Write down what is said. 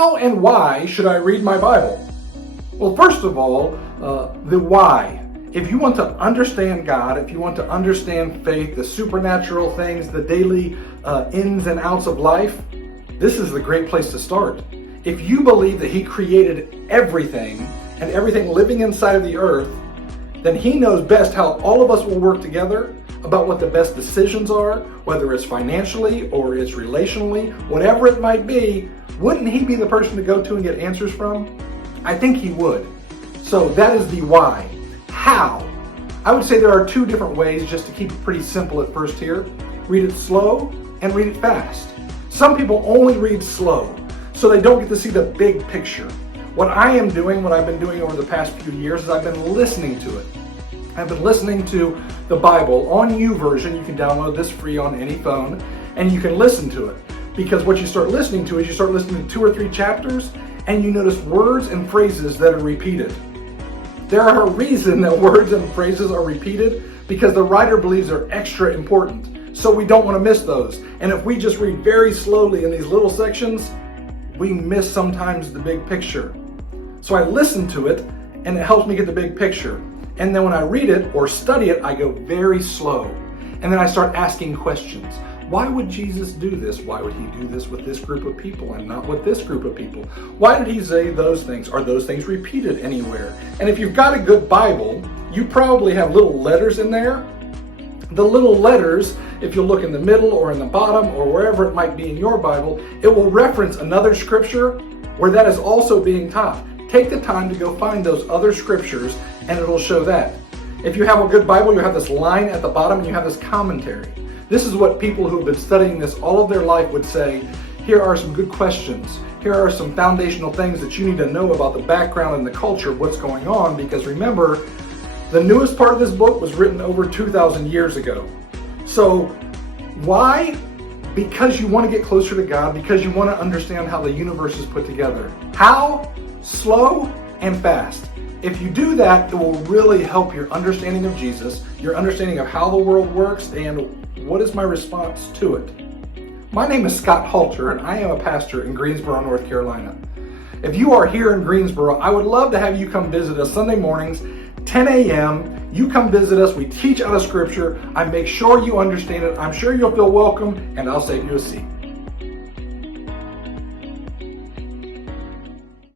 how and why should I read my Bible? Well, first of all, the why. If you want to understand God, if you want to understand faith, the supernatural things, the daily ins and outs of life, this is the great place to start. If you believe that He created everything and everything living inside of the earth, then He knows best how all of us will work together about what the best decisions are, whether it's financially or it's relationally, whatever it might be. Wouldn't He be the person to go to and get answers from? I think He would. So that is the why. How? I would say there are two different ways, just to keep it pretty simple at first here. Read it slow and read it fast. Some people only read slow, so they don't get to see the big picture. What I am doing, what I've been doing over the past few years, is I've been listening to it. I've been listening to the Bible on YouVersion. You can download this free on any phone, and you can listen to it. Because what you start listening to is you start listening to 2 or 3 chapters, and you notice words and phrases that are repeated. There are a reason that words and phrases are repeated, because the writer believes they're extra important. So we don't want to miss those. And if we just read very slowly in these little sections, we miss sometimes the big picture. So I listen to it, and it helps me get the big picture. And then when I read it or study it, I go very slow. And then I start asking questions. Why would Jesus do this? Why would He do this with this group of people and not with this group of people? Why did He say those things? Are those things repeated anywhere? And if you've got a good Bible, you probably have little letters in there. The little letters, if you look in the middle or in the bottom or wherever it might be in your Bible, it will reference another scripture where that is also being taught. Take the time to go find those other scriptures, and it'll show that. If you have a good Bible, you have this line at the bottom and you have this commentary. This is what people who have been studying this all of their life would say. Here are some good questions. Here are some foundational things that you need to know about the background and the culture of what's going on, because remember, the newest part of this book was written over 2,000 years ago. So why? Because you want to get closer to God, because you want to understand how the universe is put together. How? Slow and fast. If you do that, it will really help your understanding of Jesus, your understanding of how the world works, and what is my response to it. My name is Scott Halter, and I am a pastor in Greensboro, North Carolina. If you are here in Greensboro, I would love to have you come visit us Sunday mornings, 10 a.m. You come visit us. We teach out of Scripture. I make sure you understand it. I'm sure you'll feel welcome, and I'll save you a seat.